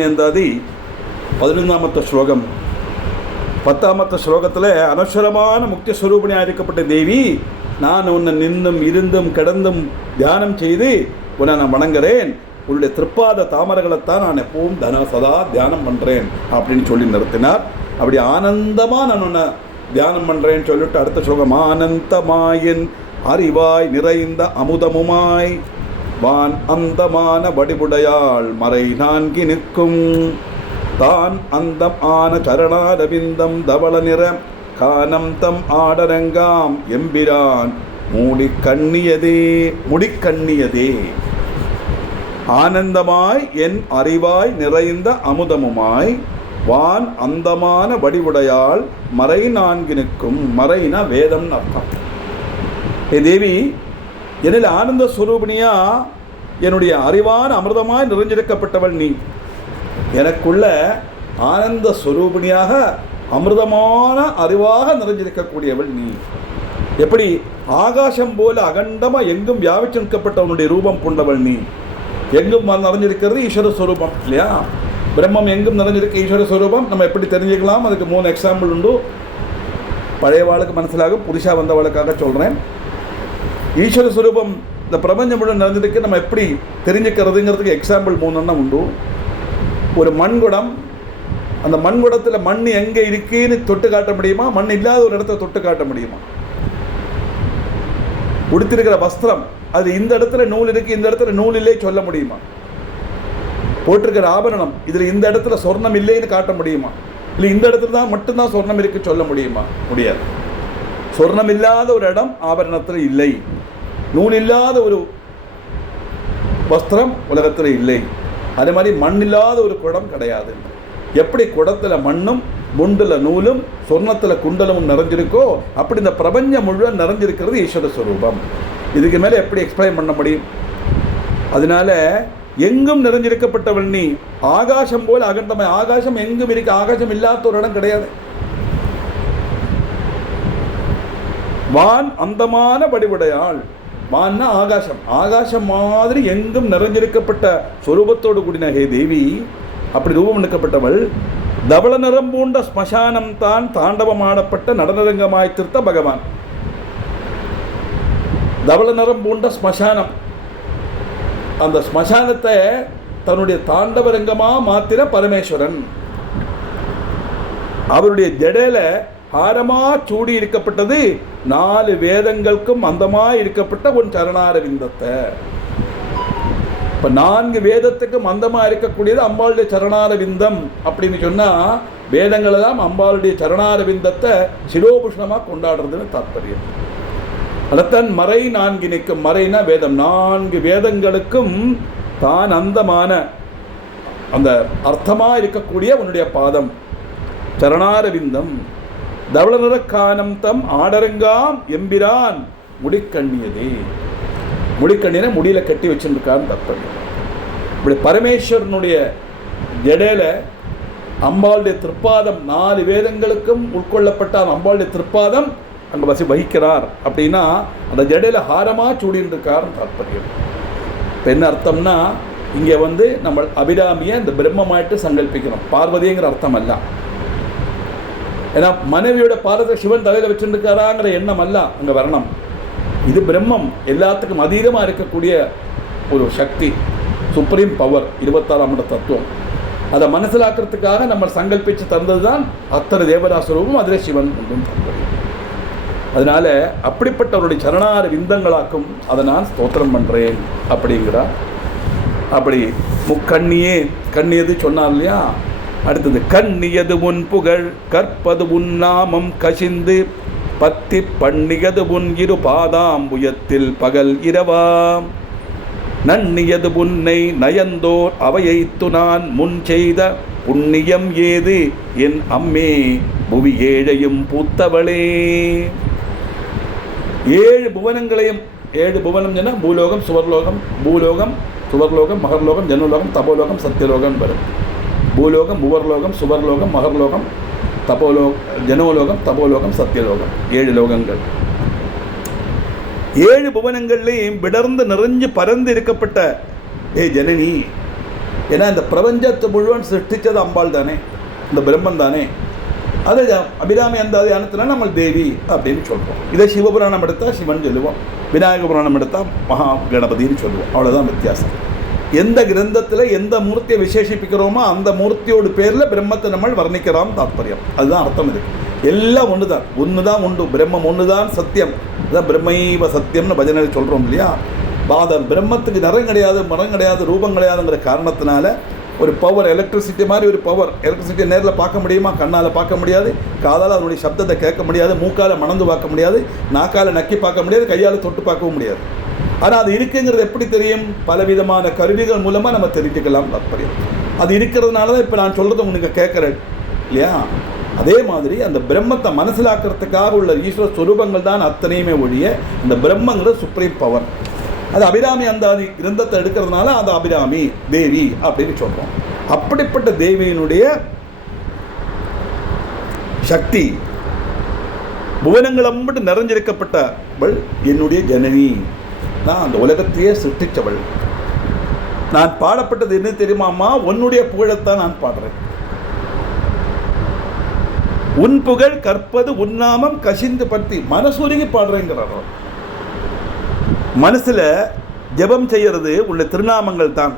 എന്താതി 11ാമത്തെ ശ്ലോകം 10ാമത്തെ ശ്ലോകത്തിലെ അനശ്വരமான முக்தி ஸ்வரூபிணியாயிருக்கப்பட்ட தேவி, நான் உன்னை நின்றும் இருந்தும் கிடந்தும் தியானம் செய்து உன்னை நான் வணங்குறேன். உன்னுடைய திருப்பாத தாமரைகளைத்தான் நான் எப்பவும் சதா தியானம் பண்ணுறேன் அப்படின்னு சொல்லி நிறுத்தினார். அப்படி ஆனந்தமாக நான் உன்னை தியானம் பண்ணுறேன்னு சொல்லிட்டு அடுத்த ஸ்லோகம், ஆனந்தமாயின் அறிவாய் நிறைந்த அமுதமுமாய் வான் அந்தமான வடிவுடையாள் மறை நான்கி நிற்கும் தான் அந்தம் ஆன சரணாரவிந்தம் தவள நிற கானம் தம் ஆடரங்காம் எம்பிரான் முடிக்கண்ணியதே ஆனந்தமாய் என் அறிவாய் நிறைந்த அமுதமுமாய் வான் அந்தமான வடிவுடையாள் மறை நான்கி நிற்கும். மறைனா வேதம்னு அர்த்தம். ஏ தேவி, என்னில் ஆனந்த ஸ்வரூபிணியா என்னுடைய அறிவான அமிர்தமாய் நிறைஞ்சிருக்கப்பட்டவள் நீ. எனக்குள்ள ஆனந்த ஸ்வரூபிணியாக அமிர்தமான அறிவாக நிறைஞ்சிருக்கக்கூடியவள் நீ. எப்படி ஆகாசம் போல அகண்டமாக எங்கும் வியாபிச்சு நிற்கப்பட்டவனுடைய ரூபம் கொண்டவள் நீ. எங்கும் நிறைஞ்சிருக்கிறது ஈஸ்வர ஸ்வரூபம் இல்லையா? பிரம்மம் எங்கும் நிறைஞ்சிருக்க ஈஸ்வர ஸ்வரூபம் நம்ம எப்படி தெரிஞ்சுக்கலாம்? அதுக்கு 3 எக்ஸாம்பிள் உண்டு. பழைய வாழ்க்கை மனசிலாகும், புதுசாக வந்தவளுக்காக சொல்கிறேன். ஈஸ்வர ஸ்வரூபம் இந்த பிரபஞ்சம் முழு நிறைஞ்சிருக்கு, நம்ம எப்படி தெரிஞ்சுக்கிறதுங்கிறதுக்கு எக்ஸாம்பிள் 3 உண்டு. ஒரு மண்குடம், அந்த மண்குடத்தில் மண் எங்கே இருக்குன்னு தொட்டு காட்ட முடியுமா? மண் இல்லாத ஒரு இடத்த தொட்டு காட்ட முடியுமா? உடுத்திருக்கிற வஸ்திரம், அது இந்த இடத்துல நூல் இருக்குது, இந்த இடத்துல நூல் இல்லை சொல்ல முடியுமா? போட்டிருக்கிற ஆபரணம், இதில் இந்த இடத்துல சொர்ணம் இல்லைன்னு காட்ட முடியுமா? இல்லை இந்த இடத்துல தான் மட்டும்தான் சொர்ணம் இருக்குது சொல்ல முடியுமா? முடியாது. சொர்ணம் இல்லாத ஒரு இடம் ஆபரணத்தில் இல்லை, நூல் இல்லாத ஒரு வஸ்திரம் உலகத்தில் இல்லை. அதே மாதிரி மண் இல்லாத ஒரு குடம் கிடையாது. எப்படி குடத்தில் மண்ணும் முண்டில் நூலும் சொர்ணத்தில் குண்டலமும் நிறைஞ்சிருக்கோ அப்படி இந்த பிரபஞ்சம் முழுவதும் நிறைஞ்சிருக்கிறது ஈஸ்வர ஸ்வரூபம். இதுக்கு மேலே எப்படி எக்ஸ்பிளைன் பண்ண முடியும்? அதனால எங்கும் நிறைஞ்சிருக்கப்பட்டவள் நீ. ஆகாசம் போல் அகண்டமாய், ஆகாசம் எங்கும் இருக்கு, ஆகாசம் இல்லாத ஒரு இடம் கிடையாது. வான் அந்தமான வடிவுடையாள். வான்னா ஆகாசம், ஆகாசம் மாதிரி எங்கும் நிறைஞ்சிருக்கப்பட்ட சொரூபத்தோடு கூடின ஹே தேவி, அப்படி ரூபம் நிற்கப்பட்டவள். தவள நிறம் பூண்ட ஸ்மசானம் தான் தாண்டவமாடப்பட்ட நடனரங்கமாய் திருத்த பகவான். தவள நிறம் பூண்ட ஸ்மசானம், அந்த ஸ்மசானத்தை தன்னுடைய தாண்டவரங்கமாக மாத்திர பரமேஸ்வரன். அவருடைய ஜடையில ஹாரமாக சூடி இருக்கப்பட்டது 4 வேதங்களுக்கும் அந்தமாக இருக்கப்பட்ட ஒரு சரணாரவிந்தத்தை. இப்போ 4 வேதத்துக்கும் அந்தமாக இருக்கக்கூடியது அம்பாளுடைய சரணாரவிந்தம் அப்படின்னு சொன்னால், வேதங்களை தான் அம்பாளுடைய சரணாரவிந்தத்தை சிரோபுஷ்ணமாக கொண்டாடுறதுன்னு தாற்பயம். அதைத்தான் மறை 4 நிற்கும். மறைனா வேதம். 4 வேதங்களுக்கும் தான் அந்தமான அந்த அர்த்தமாக இருக்கக்கூடிய உன்னுடைய பாதம் சரணாரவிந்தம். தவள நிற கானம் தம் ஆடரங்காம் எம்பிரான் முடிக்கண்ணியதே. முடிக்கண்ணின முடியில கட்டி வச்சுருக்கான்னு தற்பம். இப்படி பரமேஸ்வரனுடைய ஜடையில அம்பாளுடைய திருப்பாதம் 4 வேதங்களுக்கும் உட்கொள்ளப்பட்ட அம்பாளுடைய திருப்பாதம் அங்கே வகிக்கிறார். அப்படின்னா அந்த ஜடையில ஹாரமாக சூடின்றிருக்காருன்னு தாற்பயம். இப்போ என்ன அர்த்தம்னா, இங்கே நம்ம அபிராமியை இந்த பிரம்மமாயிட்டு சங்கல்பிக்கிறோம். பார்வதிங்கிற அர்த்தம் அல்ல. ஏன்னா மனைவியோட பாரத சிவன் தலையில் வச்சுருக்காராங்கிற எண்ணம் அல்ல அங்கே வரணும். இது பிரம்மம், எல்லாத்துக்கும் அதீதமாக இருக்கக்கூடிய ஒரு சக்தி, சுப்ரீம் பவர், 26ஆம் இட தத்துவம். அதை மனசிலாக்கிறதுக்காக நம்ம சங்கல்பித்து தந்தது தான் அத்தனை தேவதாசரூபம், அதில் சிவன் ஒன்றும் தந்தது. அதனால அப்படிப்பட்டவருடைய சரணார விந்தங்களாக்கும் அதை நான் ஸ்தோத்திரம் பண்ணுறேன் அப்படிங்கிறார். அப்படி முக்கண்ணியே, கண்ணியது சொன்னார் இல்லையா? அடுத்தது, கண்ணியது உன் புகழ் கற்பது உன் நாமம் கசிந்து பத்தி பண்ணியது உன் 2 பாதாம்புயத்தில் பகல் இரவாம் நன்னியது உன்னை நயந்தோர் அவையைத்து நான் முன் செய்த புண்ணியம் ஏது என் அம்மே புவி ஏழையும் பூத்தவளே. 7 புவனங்களையும், 7 புவனம் சொன்னால் பூலோகம், சுவர்லோகம், பூலோகம், சுவர்லோகம், மகர்லோகம், ஜனலோகம், தபோலோகம், சத்தியலோகம் வரும். பூலோகம், புவர்லோகம், சுவர்லோகம், மகர்லோகம், ஜனோலோகம், தபோலோகம், சத்தியலோகம், 7 லோகங்கள். 7 புவனங்கள்லையும் விடர்ந்து நிறைஞ்சு பறந்து இருக்கப்பட்ட ஏ ஜனனி, ஏன்னா இந்த பிரபஞ்சத்தை முழுவன் சிருஷ்டித்தது அம்பாள் தானே, இந்த பிரம்மன் தானே. அது அபிராமி அந்த தியானத்தில் நம்ம தேவி அப்படின்னு சொல்கிறோம். இதை சிவபுராணம் எடுத்தால் சிவன் சொல்லுவோம், விநாயக புராணம் எடுத்தால் மகா கணபதினு சொல்லுவோம். அவ்வளோதான் வித்தியாசம். எந்த கிரந்தத்தில் எந்த மூர்த்தியை விசேஷிப்பிக்கிறோமோ அந்த மூர்த்தியோட பேரில் பிரம்மத்தை நம்ம வர்ணிக்கிறோம் தாத்பரியம். அதுதான் அர்த்தம். இருக்குது எல்லாம் ஒன்று தான் உண்டு. பிரம்மம் ஒன்று தான் சத்தியம். அதுதான் பிரம்மைவ சத்தியம்னு பஜனை சொல்கிறோம் இல்லையா. பாதம் பிரம்மத்துக்கு நிறம் கிடையாது, மரம் கிடையாது, ரூபம் கிடையாதுங்கிற காரணத்தினால ஒரு பவர், எலக்ட்ரிசிட்டி மாதிரி ஒரு பவர். எலக்ட்ரிசிட்டியை நேரில் பார்க்க முடியுமா? கண்ணால் பார்க்க முடியாது, காதால் அதனுடைய சப்தத்தை கேட்க முடியாது, மூக்கால் மணந்து பார்க்க முடியாது, நாக்கால் நக்கி பார்க்க முடியாது, கையால் தொட்டு பார்க்கவும் முடியாது. ஆனால் அது இருக்குங்கிறது எப்படி தெரியும்? பலவிதமான கருவிகள் மூலமாக நம்ம தெரிஞ்சுக்கலாம் தாத்பரியம். அது இருக்கிறதுனால தான் இப்போ நான் சொல்கிறத உங்களுக்கு கேட்குறேன் இல்லையா. அதே மாதிரி அந்த பிரம்மத்தை மனசிலாக்கிறதுக்காக உள்ள ஈஸ்வர ஸ்வரூபங்கள் தான் அத்தனையுமே ஒழிய இந்த பிரம்மங்கிறது சுப்ரீம் பவர். அது அபிராமி அந்த கிரந்தத்தை எடுக்கிறதுனால அது அபிராமி தேவி அப்படின்னு சொல்கிறோம். அப்படிப்பட்ட தேவியினுடைய சக்தி புவனங்கள் மட்டும் நிறைஞ்சிருக்கப்பட்டவள் என்னுடைய ஜனனி. நான் அந்த உலகத்தையே சிருஷ்டித்தவள். நான் பாடப்பட்டது என்ன தெரியுமாம்மா? உன்னுடைய புகழத்தான் நான் பாடுறேன். உன் புகழ் கற்பது உன்னாமம் கசிந்து பற்றி மனசூருகி பாடுறேங்கிறாரோ. மனசில் ஜபம் செய்யறது உள்ள திருநாமங்கள் தான்.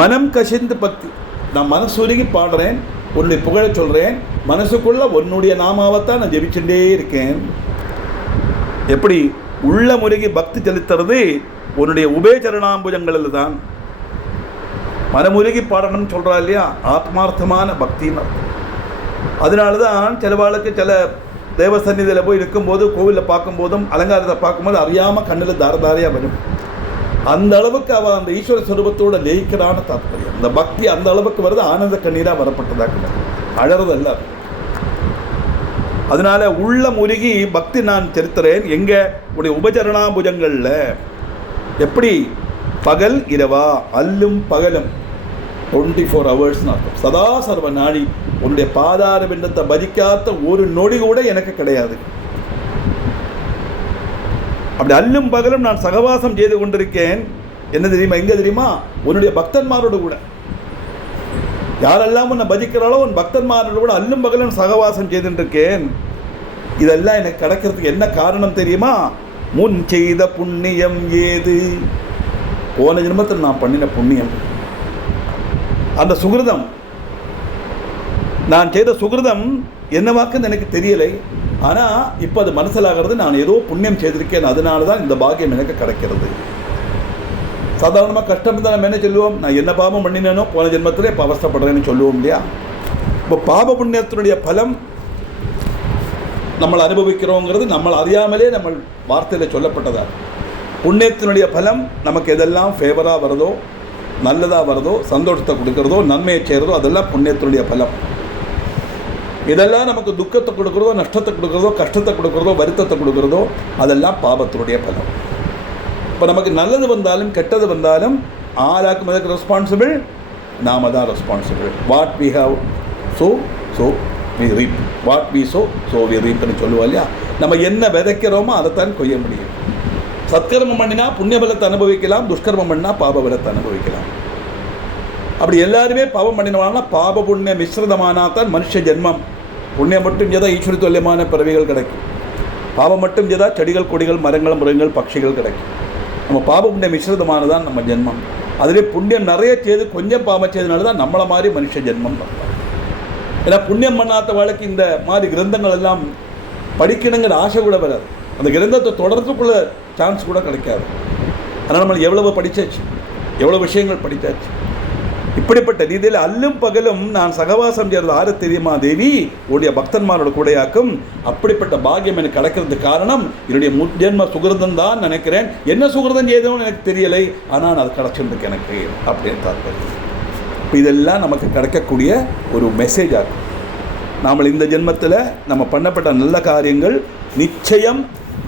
மனம் கசிந்து பற்றி நான் மனசூருகி பாடுறேன், உன்னுடைய புகழை சொல்கிறேன். மனசுக்குள்ள உன்னுடைய நாமாவத்தான் நான் ஜபிச்சுட்டே இருக்கேன். எப்படி உள்ள முருகி பக்தி செலுத்துறது உன்னுடைய உபயச்சரணாம்புஜங்களில் தான். மனமுருகி பாடணும்னு சொல்கிறா இல்லையா, ஆத்மார்த்தமான பக்தின்னு அர்த்தம். அதனால தான் சிலவாளுக்கு சில தேவசன்னிதியில் போய் இருக்கும்போது, கோவிலில் பார்க்கும்போதும், அலங்காரத்தை பார்க்கும்போது அறியாமல் கண்ணில் தாரதாரியாக வரும். அந்த அளவுக்கு அவள் அந்த ஈஸ்வர ஸ்வரூபத்தோடு லயிக்கிறான தாத்பரியம். அந்த பக்தி அந்த அளவுக்கு வருது, ஆனந்த கண்ணீராக வரப்பட்டதாக அழறதல்ல. அதனால உள்ள முருகி பக்தி நான் செலுத்துறேன். எங்கே? உடைய உபச்சரணாபுஜங்களில். எப்படி? பகல் இரவா, அல்லும் பகலும் 24 hours அர்த்தம். சதா சர்வ நாடி உன்னுடைய பாதார பிண்டத்தை பஜிக்காத ஒரு நொடி கூட எனக்கு கிடையாது. அப்படி அல்லும் பகலும் நான் சகவாசம் செய்து கொண்டிருக்கேன். என்ன தெரியுமா? எங்கே தெரியுமா? உன்னுடைய பக்தன்மாரோடு கூட. யாரெல்லாம் உன்னை பஜிக்கிறாளோ உன் பக்தன்மாரோடு கூட அல்லும் பகலும் சகவாசம் செய்துருக்கேன். இதெல்லாம் எனக்கு கிடைக்கிறதுக்கு என்ன காரணம் தெரியுமா? முன் செய்த புண்ணியம் ஏது? போன ஜென்மத்தில் நான் பண்ணின புண்ணியம், அந்த சுகிருதம், நான் செய்த சுகிருதம் என்னவாக்குன்னு எனக்கு தெரியலை. ஆனால் இப்போ அது மனசிலாகிறது, நான் ஏதோ புண்ணியம் செய்திருக்கேன், அதனால தான் இந்த பாக்கியம் எனக்கு கிடைக்கிறது. சாதாரணமாக கஷ்டம் தான் நம்ம என்ன சொல்லுவோம்? நான் என்ன பாவம் பண்ணினேனோ போன ஜென்மத்திலே இப்போ அவஸ்தப்படுறேன்னு சொல்லுவோம் இல்லையா. இப்போ பாப புண்ணியத்தினுடைய பலம் നമ്മൾ അനുഭവിக்கிறோங்கிறது നമ്മൾ அறியாமலே நம்ம வார்த்தையில் சொல்லப்பட்டதா. புண்ணியத்தினுடைய பலம் நமக்கு எதெல்லாம் ஃபேவராக வருதோ, நல்லதாக வருதோ, சந்தோஷத்தை கொடுக்குறதோ, நன்மையை செய்கிறதோ, அதெல்லாம் புண்ணியத்தினுடைய பலம். இதெல்லாம் நமக்கு துக்கத்தை கொடுக்குறதோ, நஷ்டத்தை கொடுக்குறதோ, கஷ்டத்தை கொடுக்குறதோ, வருத்தத்தை கொடுக்குறதோ, அதெல்லாம் பாபத்தினுடைய பலம். இப்போ நமக்கு நல்லது வந்தாலும் கெட்டது வந்தாலும் ஆராக்கும் அதுக்கு ரெஸ்பான்சிபிள் நாம தான் responsible. What we have sow we reap, what we sow we ரீப்னு சொல்லுவோம் இல்லையா. நம்ம என்ன விதைக்கிறோமோ அதைத்தான் கொய்ய முடியும். சத்கர்மம் பண்ணினா புண்ணிய பலத்தை அனுபவிக்கலாம், துஷ்கர்மம் பண்ணினா பாப பலத்தை அனுபவிக்கலாம். அப்படி எல்லாருமே பாவம் பண்ணினவாங்கன்னா பாப புண்ணிய மிஸ்ரிதமானா தான் மனுஷ ஜென்மம். புண்ணியம் மட்டும் செய்தால் ஈஸ்வரி தொல்லியமான பிறவிகள் கிடைக்கும். பாவம் மட்டும் செய்தால் செடிகள், கொடிகள், மரங்கள், மிருகங்கள், பட்சிகள் கிடைக்கும். நம்ம பாப புண்ணிய மிஸ்ரிதமானதான் நம்ம ஜென்மம். அதிலே புண்ணியம் நிறைய செய்து கொஞ்சம் பாவம் செய்தனால தான் நம்மளை மாதிரி மனுஷ ஜென்மம் பண்ணலாம். ஏன்னா புண்ணியம் பண்ணாத வாழ்க்கை இந்த மாதிரி கிரந்தங்கள் எல்லாம் படிக்கணுங்கிற ஆசை கூட வராது. அந்த கிரந்தத்தை தொடர்றதுக்குள்ள சான்ஸ் கூட கிடைக்காது. ஆனால் நம்ம எவ்வளவு படித்தாச்சு, எவ்வளோ விஷயங்கள் படித்தாச்சு. இப்படிப்பட்ட ரீதியில் அல்லும் பகலும் நான் சகவாசம் செய்கிறது ஆறு தெரியுமா தேவி, உடைய பக்தன்மாரோட கூடையாக்கும். அப்படிப்பட்ட பாக்கியம் எனக்கு கிடைக்கிறதுக்கு காரணம் என்னுடைய முஜென்ம சுகிருதம் தான் நினைக்கிறேன். என்ன சுகிருதம் செய்தோன்னு எனக்கு தெரியலை, ஆனால் அது கிடைச்சிருக்கு எனக்கு அப்படின்னு தாற்பயம். இப்போ இதெல்லாம் நமக்கு கிடைக்கக்கூடிய ஒரு மெசேஜ் ஆகும். நாம் இந்த ஜென்மத்தில் நம்ம பண்ணப்பட்ட நல்ல காரியங்கள் நிச்சயம்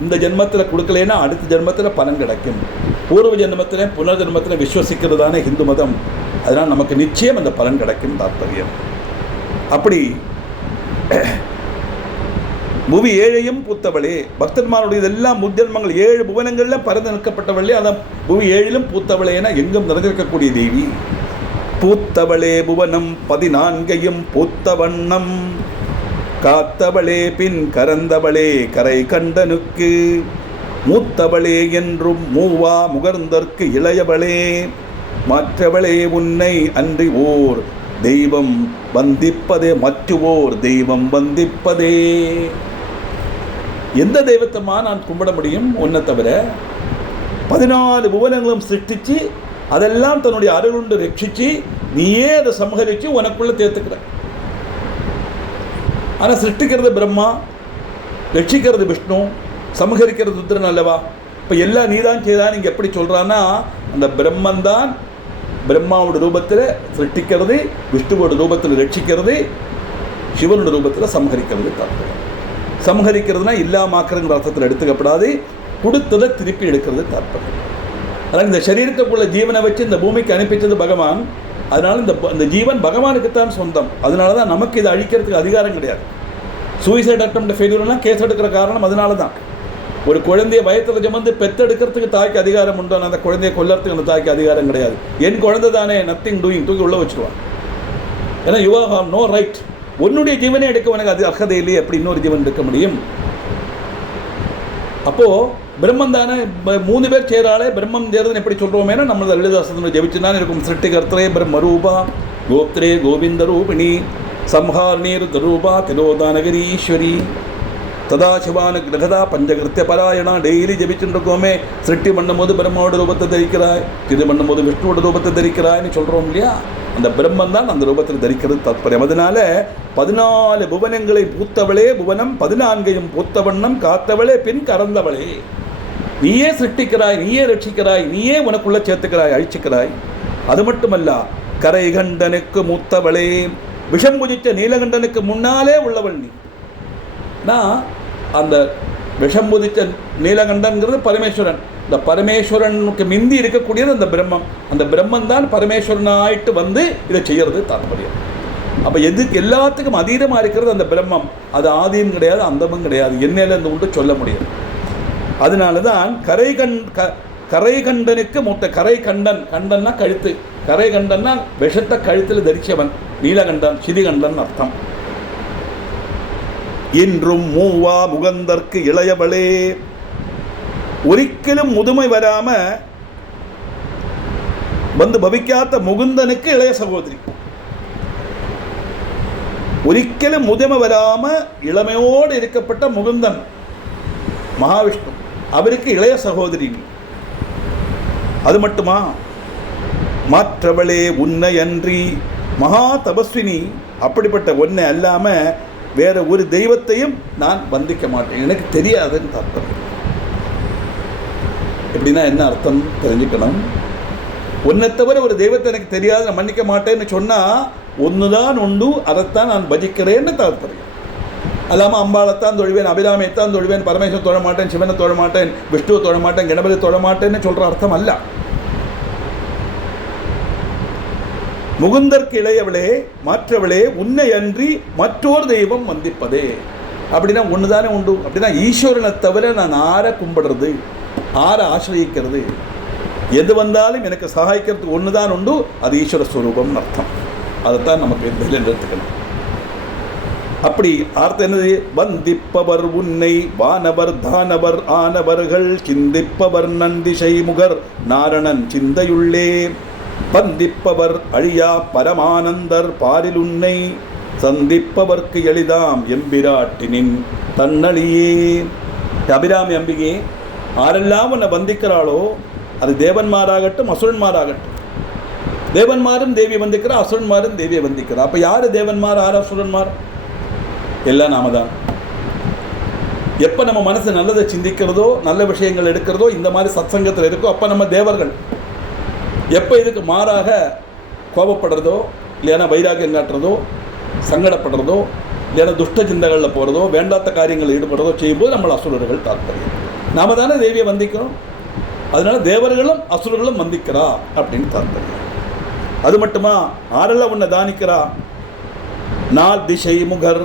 இந்த ஜென்மத்தில் கொடுக்கலைன்னா அடுத்த ஜென்மத்தில் பலன் கிடைக்கும். பூர்வ ஜென்மத்தில் புனர்ஜென்மத்தில் விஸ்வசிக்கிறதான ஹிந்து மதம். அதனால் நமக்கு நிச்சயம் அந்த பலன் கிடைக்கும் தாற்பயம். அப்படி புவி ஏழையும் பூத்தவளே. பக்தன்மாருடைய இதெல்லாம் முஜன்மங்கள் 7 புவனங்களில் பறந்து நிற்கப்பட்டவளே. அதான் புவி ஏழிலும் பூத்தவளேனா எங்கும் நிறைந்திருக்கக்கூடிய தேவி. பூத்தவளே புவனம் 14 பூத்த வண்ணம் காத்தவளே பின் கரந்தவளே கரை கண்டனுக்கு மூத்தவளே என்றும் மூவா முகர்ந்தற்கு இளையவளே மற்றவளே உன்னை அன்றி ஓர் தெய்வம் வந்திப்பதே மற்றுவோர் தெய்வம் வந்திப்பதே. எந்த தெய்வத்தமா நான் கும்பிட முடியும் உன்னை தவிர? 14 புவனங்களும் சிருஷ்டிச்சு அதெல்லாம் தன்னுடைய அருளுண்டு ரட்சிச்சு நீயே அதை சமகரிச்சு உனக்குள்ள தேர்த்துக்கிற. ஆனால் சிருஷ்டிக்கிறது பிரம்மா, ரட்சிக்கிறது விஷ்ணு, சமகரிக்கிறது ருத்ரன் அல்லவா? இப்போ எல்லாம் நீதான் செய்தான் இங்கே எப்படி சொல்கிறான்னா, அந்த பிரம்மந்தான் பிரம்மாவோட ரூபத்தில் சிருஷ்டிக்கிறது, விஷ்ணுவோட ரூபத்தில் ரட்சிக்கிறது, சிவனோட ரூபத்தில் சமகரிக்கிறது. தாற்பயம் சமகரிக்கிறதுனா இல்லாமாக்குறங்கிற அர்த்தத்தில் எடுத்துக்கப்படாது, கொடுத்ததை திருப்பி எடுக்கிறது தாற்பயம். அதனால் இந்த சரீரத்துக்குள்ள ஜீவனை வச்சு இந்த பூமிக்கு அனுப்பிச்சது பகவான். அதனால் இந்த ஜீவன் பகவானுக்குத்தான் சொந்தம். அதனால தான் நமக்கு இதை அழிக்கிறதுக்கு அதிகாரம் கிடையாது. சூசைட் அட்டம்ப்ட் ஃபெயிலியர்லாம் கேஸ் எடுக்கிற காரணம் அதனால தான். ஒரு குழந்தைய வயத்தில் சுமந்து பெத்தெடுக்கிறதுக்கு தாய்க்கு அதிகாரம் உண்டு, அந்த குழந்தைய கொல்லறதுக்கு அந்த தாய்க்கு அதிகாரம் கிடையாது. என் குழந்தை தானே, நத்திங் டூயிங், தூக்கி உள்ள வச்சுருவான். ஏன்னா யூ ஹேவ் நோ ரைட். உன்னுடைய ஜீவனை எடுக்க உனக்கு அது அர்ஹதை இல்லையே, எப்படி இன்னொரு ஜீவன் எடுக்க முடியும்? அப்போது பிரம்மன் தானே 3 பேர் சேராலே பிரம்மம் சேருதுன்னு எப்படி சொல்கிறோமேனா நம்மளது லலிதாசனத்தில் ஜெபிச்சு தான் இருக்கும். சிருஷ்டிகர்த்தரே பிரம்மரூபா கோப்திரே கோவிந்த ரூபிணி சம்ஹார்ணீர் தரூபா திரோதானகரி ஈஸ்வரி ததாசிவான கிரகதா பஞ்சகிருத்திய பாராயணா டெய்லி ஜெபிச்சுட்டு இருக்கோமே. சிருஷ்டி பண்ணும்போது பிரம்மோட ரூபத்தை தரிக்கிறாய், இது பண்ணும்போது விஷ்ணுவோட ரூபத்தை தரிக்கிறாய்ன்னு சொல்கிறோம் இல்லையா? அந்த பிரம்மன் தான் அந்த ரூபத்தில் தரிக்கிறது தாற்பயம். அதனால 14 புவனங்களை பூத்தவளே புவனம் 14 பூத்த வண்ணம் காத்தவளே பின் கறந்தவளே. நீயே சிருஷ்டிக்கிறாய், நீயே ரட்சிக்கிறாய், நீயே உனக்குள்ள சேர்த்துக்கிறாய், அழிச்சுக்கிறாய். அது மட்டுமல்ல, கரை கண்டனுக்கு மூத்தவளே, விஷம் குதித்த நீலகண்டனுக்கு முன்னாலே உள்ளவள் நீ. நான் அந்த விஷம் குதித்த நீலகண்டன்கிறது பரமேஸ்வரன். இந்த பரமேஸ்வரனுக்கு மிந்தி இருக்கக்கூடியது அந்த பிரம்மம். அந்த பிரம்மன் தான் பரமேஸ்வரனாயிட்டு வந்து இதை செய்யறது தாற்பயம். அப்போ எதுக்கு எல்லாத்துக்கும் அதீதமாக இருக்கிறது அந்த பிரம்மம். அது ஆதியும் கிடையாது, அந்தமும் கிடையாது, என்னையிலேருந்து உண்டு சொல்ல முடியாது. அதனால தான் கரை கண்டனுக்கு மூத்த கரை கண்டன். கண்டன்னா கழுத்து, கரை கண்டன்னா விஷத்தை கழுத்தில் தரிச்சவன் நீலகண்டன், சிதிகண்டன் அர்த்தம். இன்றும் மூவா முகந்தற்கு இளையவளே, ஒரிக்கலும் முதுமை வராம வந்து பவிக்காத்த முகுந்தனுக்கு இளைய சகோதரி. ஒரிக்கலும் முதுமை வராம இளமையோடு இருக்கப்பட்ட முகுந்தன் மகாவிஷ்ணு, அவருக்கு இளைய சகோதரி. அது மட்டுமா, மாற்றவளே உன்னை அன்றி மகா தபஸ்வினி, அப்படிப்பட்ட ஒன்றை அல்லாம வேற ஒரு தெய்வத்தையும் நான் வந்திக்க மாட்டேன், எனக்கு தெரியாதுன்னு தாற்பயம். எப்படின்னா என்ன அர்த்தம் தெரிஞ்சுக்கணும். ஒன்றை தவிர ஒரு தெய்வத்தை எனக்கு தெரியாது, நான் மன்னிக்க மாட்டேன்னு சொன்னால் ஒன்றுதான் உண்டு, அதைத்தான் நான் பஜிக்கிறேன்னு தாற்பயம். அல்லாமல் அம்பாளைத்தான் தொழுவேன், அபிராமியைத்தான் தொழுவேன், பரமேஸ்வரன் தொழ மாட்டேன், சிவனை தொழ மாட்டேன், விஷ்ணுவை தொழ மாட்டேன், கணபதி தொழ மாட்டேன்னு சொல்கிற அர்த்தம் அல்ல. முகுந்தற்கு இளையவளே மாற்றவளே உன்னை அன்றி மற்றொரு தெய்வம் வந்திப்பதே. அப்படின்னா ஒன்று தானே உண்டு. அப்படின்னா ஈஸ்வரனை தவிர நான் ஆரை கும்பிடுறது, ஆரை ஆசிரியிக்கிறது, எது வந்தாலும் எனக்கு சகாய்க்கிறதுக்கு ஒன்று தான் உண்டு, அது ஈஸ்வர ஸ்வரூபம்னு அர்த்தம். அதைத்தான் நமக்கு எடுத்துக்கணும். அப்படி அர்த்தம் என்னது? வந்திப்பவர் உன்னை வானவர் தானவர் ஆனவர்கள் சிந்திப்பவர் நந்திசை முகர் நாரணன் சிந்தையுள்ளே பந்திப்பவர் அழியா பரமானந்தர் பாரில் உன்னை சந்திப்பவர்க்கு எளிதாம் எம்பிராட்டினின் தன்னழியே. அபிராமி அம்பிகை ஆரெல்லாம் உன்னை வந்திக்கிறாளோ, அது தேவன்மாராகட்டும் அசுரன்மாராகட்டும், தேவன்மாரும் தேவியை வந்திக்கிறா, அசுரன்மாரும் தேவியை வந்திக்கிறா. அப்போ யார் தேவன்மார், யார் அசுரன்மார்? எல்லாம் நாம தான். எப்போ நம்ம மனசு நல்லதை சிந்திக்கிறதோ, நல்ல விஷயங்கள் எடுக்கிறதோ, இந்த மாதிரி சத்சங்கத்தில் இருக்கோ, அப்போ நம்ம தேவர்கள். எப்போ இதுக்கு மாறாக கோபப்படுறதோ, இல்லைன்னா வைராகியம் காட்டுறதோ, சங்கடப்படுறதோ, இல்லைன்னா துஷ்ட சிந்தகளில் போகிறதோ, வேண்டாத்த காரியங்களில் ஈடுபடுறதோ செய்யும்போது நம்மளை அசுரர்கள் தாற்பயம். நாம தானே தேவியை வந்திக்கிறோம், அதனால தேவர்களும் அசுரர்களும் வந்திக்கிறா அப்படின்னு தாற்பயம். அது மட்டுமா, ஆரெல்லாம் உன்னை தானிக்கிறா? நால் திசை முகர்,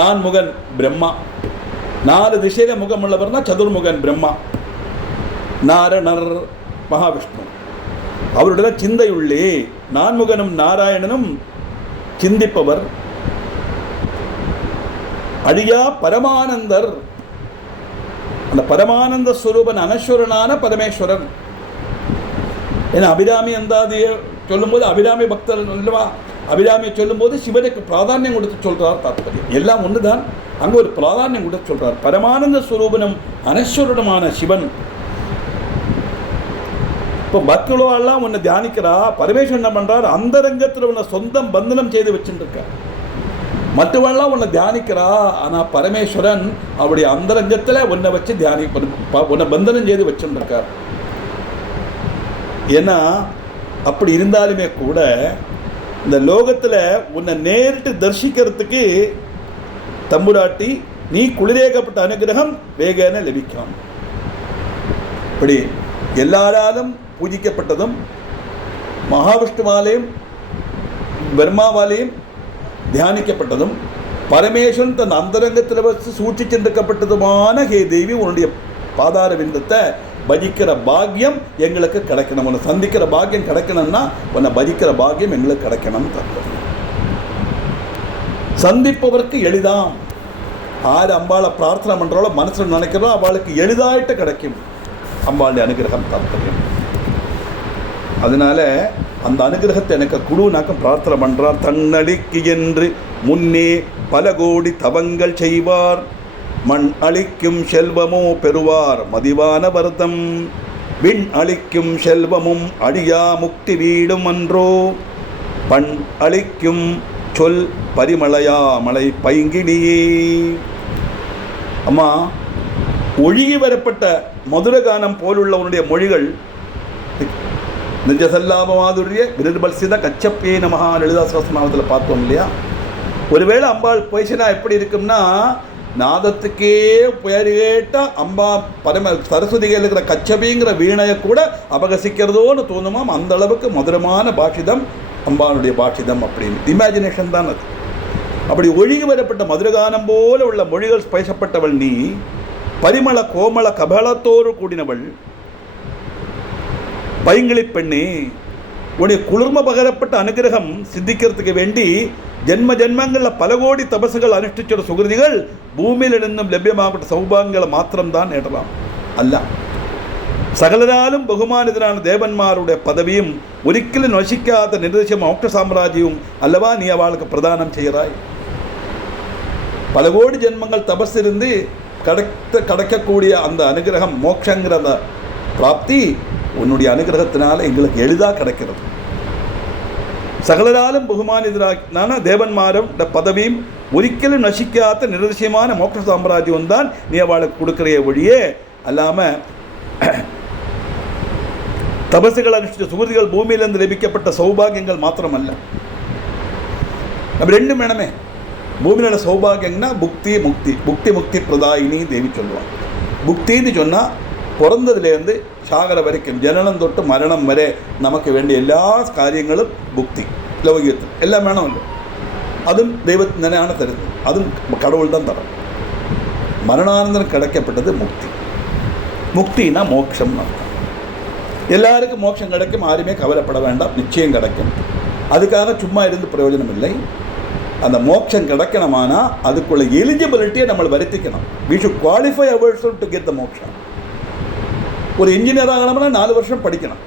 நான் முகன் பிரம்மா, 4 திசையில முகமுள்ளவர்னா சதுர்முகன் பிரம்மா, நாரணர் மகாவிஷ்ணு. அவருடைய சிந்தையுள்ளே நான்முகனும் நாராயணனும் சிந்திப்பவர். அழியா பரமானந்தர், அந்த பரமானந்த ஸ்வரூபன் அனஸ்வரனான பரமேஸ்வரன். ஏன்னா அபிராமி அந்தாதியை சொல்லும்போது அபிராமி பக்தர் அல்லவா, அபிராமியை சொல்லும்போது சிவனுக்கு பிராதானியம் கொடுத்து சொல்றார் தாத்பரியம். எல்லாம் ஒன்று தான், அங்கே ஒரு பிராதானியம் கொடுத்து சொல்றார். பரமானந்த ஸ்வரூபனும் அனஸ்வரனுமான சிவன். இப்போ பக்தர்களெல்லாம் உன்னை தியானிக்கிறா, பரமேஸ்வரன் என்ன பண்றார், அந்தரங்கத்தில் உன்னை சொந்தம் பந்தனம் செய்து வச்சுருக்க. மற்றவெல்லாம் உன்னை தியானிக்கிறா, ஆனால் பரமேஸ்வரன் அவருடைய அந்தரங்கத்தில் உன்னை வச்சு உன்னை பந்தனம் செய்து வச்சுருக்கார். ஏன்னா அப்படி இருந்தாலுமே கூட இந்த லோகத்தில் உன்னை நேரிட்டு தரிசிக்கிறதுக்கு தம்புராட்டி நீ குளிரேகப்பட்ட அனுகிரகம் வேகன லபிக்கும். இப்படி எல்லாராலும் பூஜிக்கப்பட்டதும் மகாவிஷ்ணுவாலையும் பிரம்மாவாலையும் தியானிக்கப்பட்டதும் பரமேஸ்வரன் தன் அந்தரங்கத்தில் வச்சு சூழ்ச்சி சென்றிருக்கப்பட்டதுமான ஹே தேவி, உன்னுடைய பாதார விந்தத்தை பஜிக்கிற பாக்கியம் எங்களுக்கு கிடைக்கணும். உன்னை சந்திக்கிற பாக்கியம் கிடைக்கணும்னா உன்னை பஜிக்கிற பாக்கியம் எங்களுக்கு கிடைக்கணும். சந்திப்பவருக்கு எளிதாம். ஆறு அம்பாளை பிரார்த்தனை பண்ணுறாலோ மனசில் நினைக்கிறோம் அவளுக்கு எளிதாயிட்டு கிடைக்கும் அம்பாளுடைய அனுகிரகம் தாற்பயம். அதனால அந்த அனுகிரகத்தை எனக்கு குழுனாக்கம் பிரார்த்தனை பண்ணுறார். தன்னடிக்கு என்று முன்னே பல கோடி தவங்கள் செய்வார், மண் அளிக்கும் செல்வமோ பெறுவார் மதிவான வருத்தம், விண் அளிக்கும் செல்வமும் அழியா முக்தி வீடும் அன்றோ, பண் அளிக்கும் சொல் பரிமளையா மலை பைங்கினியே. அம்மா, ஒழுகி வரப்பட்ட மதுரகானம் போலுள்ளவனுடைய மொழிகள் நிஜசல்லாப மாதுரிய கிருபல்சித கச்சப்பே நமஹா லலிதா சஹஸ்ரநாமத்தில் பார்த்தோம் இல்லையா. ஒருவேளை அம்பாள் போயிடுச்சுன்னா எப்படி இருக்கும்னா, நாதத்துக்கே பெயர் கேட்ட அம்பா சரஸ்வதிகள் இருக்கிற கச்சபிங்கிற வீணையை கூட அபகசிக்கிறதோன்னு தோணுமாம். அந்த அளவுக்கு மதுரமான பாஷிதம் அம்பாளுடைய பாஷிதம் அப்படின்னு இமேஜினேஷன் தான் அது. அப்படி ஒழுகி வரப்பட்ட மதுரகானம் போல உள்ள மொழிகள் பேசப்பட்டவள் நீ, பரிமள கோமள கபலத்தோடு கூடினவள், பைங்கிளி பெண்ணே, உன்னை குளிர்ம பகரப்பட்ட அனுகிரகம் சித்திக்கிறதுக்கு வேண்டி ஜென்ம ஜென்மங்களில் பல கோடி தபசுகள் அனுஷ்டிச்சோட சுகிருதிகள் பூமியிலிருந்தும் லபியமாகப்பட்ட சௌபாகியங்களை மாத்திரம்தான் நேடலாம். அல்ல, சகலராலும் பகுமானிதரான தேவன்மாருடைய பதவியும் ஒரிக்கலும் வசிக்காத நிர்தேச மோட்ச சாம்ராஜ்யம் அல்லவா நீ அவளுக்கு பிரதானம் செய்கிறாய். பல கோடி ஜென்மங்கள் தபஸ் இருந்து கிடைக்கக்கூடிய அந்த அனுகிரகம் மோட்சங்கிற அந்த பிராப்தி உன்னுடைய அனுகிரகத்தினால எங்களுக்கு எளிதாக கிடைக்கிறது. சகலராலும் பகுமானிதரான தேவன்மாரும் பதவியும் ஒரிக்கலும் நசிக்காத நிர்திசயமான மோட்ச சாம்ராஜ்யம் தான் நீ அவளுக்கு கொடுக்கிற வழியே அல்லாமல் தபசுகள் அனுஷ்டித்த சுகிருதிகள் பூமியிலிருந்து லபிக்கப்பட்ட சௌபாகியங்கள் மாத்திரமல்ல. நம்ம ரெண்டும் வேணுமே. பூமியில சௌபாகியம்னா புக்தி முக்தி, புக்தி முக்தி பிரதாயினி தேவி சொல்லுவாங்க. புக்தின்னு சொன்னால் பிறந்ததுலேருந்து சாகர வரைக்கும் ஜனனம் தொட்டு மரணம் வரை நமக்கு வேண்டிய எல்லா காரியங்களும் புக்தி லௌகியத்தில் எல்லாம் வேணும் இல்லை. அதுவும் தெய்வத்தின் நிலையான தருது, அதுவும் கடவுள் தான் தரும். மரணானந்தரம் கிடைக்கப்பட்டது முக்தி. முக்தினா மோட்சம் அர்த்தம். எல்லாருக்கும் மோட்சம் கிடைக்கும், யாருமே கவலைப்பட வேண்டாம், நிச்சயம் கிடைக்கும். அதுக்காக சும்மா இருந்து பிரயோஜனம் இல்லை. அந்த மோட்சம் கிடைக்கணுமானா அதுக்குள்ள எலிஜிபிலிட்டியை நம்ம வருத்திக்கணும். We should qualify ourselves to get the மோட்சம். ஒரு இன்ஜினியர் ஆகணும்னா 4 வருஷம் படிக்கணும்,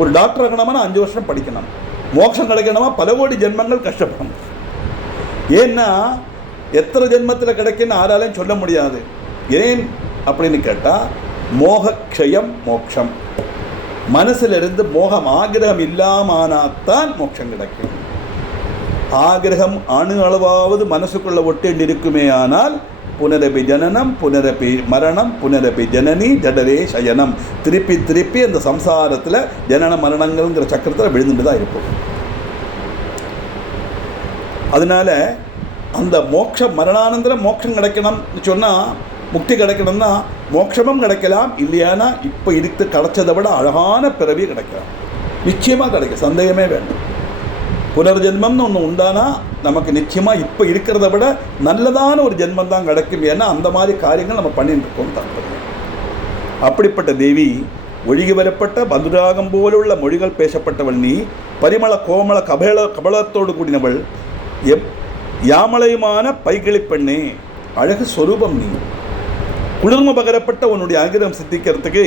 ஒரு டாக்டர் ஆகணும்னா 5 வருஷம் படிக்கணும். மோட்சம் கிடைக்கணுமா பல கோடி ஜென்மங்கள் கஷ்டப்படணும். ஏன்னா எத்தனை ஜென்மத்தில் கிடைக்குன்னு யாராலையும் சொல்ல முடியாது. ஏன் அப்படின்னு கேட்டால் மோகக்ஷயம் மோட்சம். மனசிலிருந்து மோகம் ஆகிரகம் இல்லாமத்தான் மோட்சம் கிடைக்கும். ஆகிரகம் அணு அளவாவது மனசுக்குள்ள ஒட்டேண்டு இருக்குமே ஆனால் புனரபி ஜனனம் புனரபி மரணம் புனரபி ஜனனி ஜடரே சயனம், திருப்பி திருப்பி அந்த சம்சாரத்தில் ஜனன மரணங்கள்ங்கிற சக்கரத்தில் விழுந்துட்டு தான் இருக்கும். அதனால அந்த மோட்சம் மரணானந்தரம் மோட்சம் கிடைக்கணும்னு சொன்னால், முக்தி கிடைக்கணும்னா மோட்சமும் கிடைக்கலாம், இல்லையானா இப்போ இருக்கு கிடைச்சதை விட அழகான பிறவி கிடைக்கலாம். நிச்சயமாக கிடைக்கும், சந்தேகமே வேண்டும். புனர்ஜென்மம்னு ஒன்று உண்டானா நமக்கு நிச்சயமாக இப்போ இருக்கிறத விட நல்லதான ஒரு ஜென்மம் தான் கிடைக்கும். ஏன்னா அந்த மாதிரி காரியங்கள் நம்ம பண்ணிட்டு இருக்கோம் தாற்பயம். அப்படிப்பட்ட தேவி ஒழுகி வரப்பட்ட பந்துராகம் போலுள்ள மொழிகள் பேசப்பட்டவள் நீ, பரிமள கோமள கபலத்தோடு கூடினவள், யாமலையுமான பைகிளி பெண்ணே, அழகு ஸ்வரூபம் நீ. குளிர்ம பகரப்பட்ட உன்னுடைய அனுகிரகம் சித்திக்கிறதுக்கு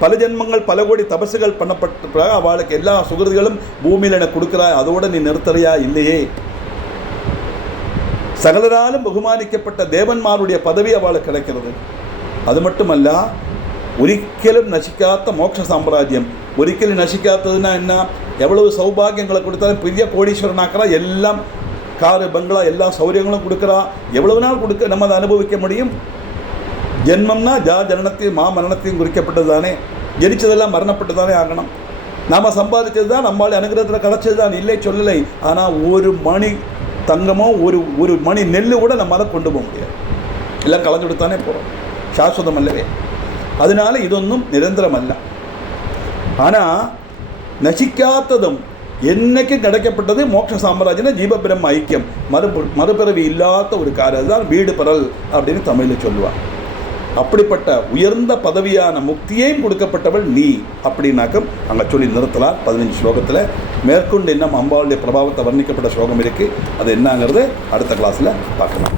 பல ஜென்மங்கள் பல கோடி தபசுகள் பண்ணப்பட்ட அவளுக்கு எல்லா சுகிருதிகளும் பூமியில் எனக்கு கொடுக்குறாய், அதோடு நீ நிறுத்தறையா இல்லையே. சகலராலும் பகுமானிக்கப்பட்ட தேவன்மாருடைய பதவி அவளுக்கு கிடைக்கிறது. அது மட்டுமல்ல, ஒரிக்கலும் நசிக்காத்த மோட்ச சாம்ராஜ்யம். ஒரிக்கலும் நசிக்காத்ததுன்னா என்ன? எவ்வளவு சௌபாகியங்களை கொடுத்தாலும் பெரிய கோடீஸ்வரனாக்கிறா, எல்லாம் காரு பங்களா எல்லா சௌரியங்களும் கொடுக்குறா. எவ்வளவு நாள் கொடுக்க நம்ம அதை அனுபவிக்க முடியும்? ஜென்மம்னா ஜனனத்தையும் மரணத்தையும் குறிக்கப்பட்டது தானே. ஜனிச்சதெல்லாம் மரணப்பட்டு தானே ஆகணும். நாம் சம்பாதிச்சது தான் நம்மளால் அனுகிரகத்தில் கிடச்சது தான், இல்லை சொல்லலை. ஆனால் ஒரு மணி தங்கமோ ஒரு மணி நெல் கூட நம்மளால் கொண்டு போக முடியாது. எல்லாம் கலந்து கொடுத்தானே போகிறோம். சாஸ்வதம் அல்லவே. அதனால இதொன்றும் நிரந்தரம் அல்ல. ஆனால் நசிக்காத்ததும் என்னைக்கும் கிடைக்கப்பட்டது மோட்ச சாம்ராஜ்யம், ஜீவபிரம்ம ஐக்கியம், மறுபிறவி இல்லாத ஒரு காரியம். அதுதான் வீடு பெறல் அப்படின்னு தமிழில் சொல்லுவாள். அப்படிப்பட்ட உயர்ந்த பதவியான முக்தியையும் கொடுக்கப்பட்டவள் நீ அப்படின்னாக்கம் அங்கே சொல்லி நிறுத்தலாம். 15 ஸ்லோகத்தில் மேற்கொண்டு இன்னும் அம்பாளுடைய பிரபாவத்தை வர்ணிக்கப்பட்ட ஸ்லோகம் இருக்குது. அது என்னங்கிறது அடுத்த கிளாஸில் பார்க்கலாம்.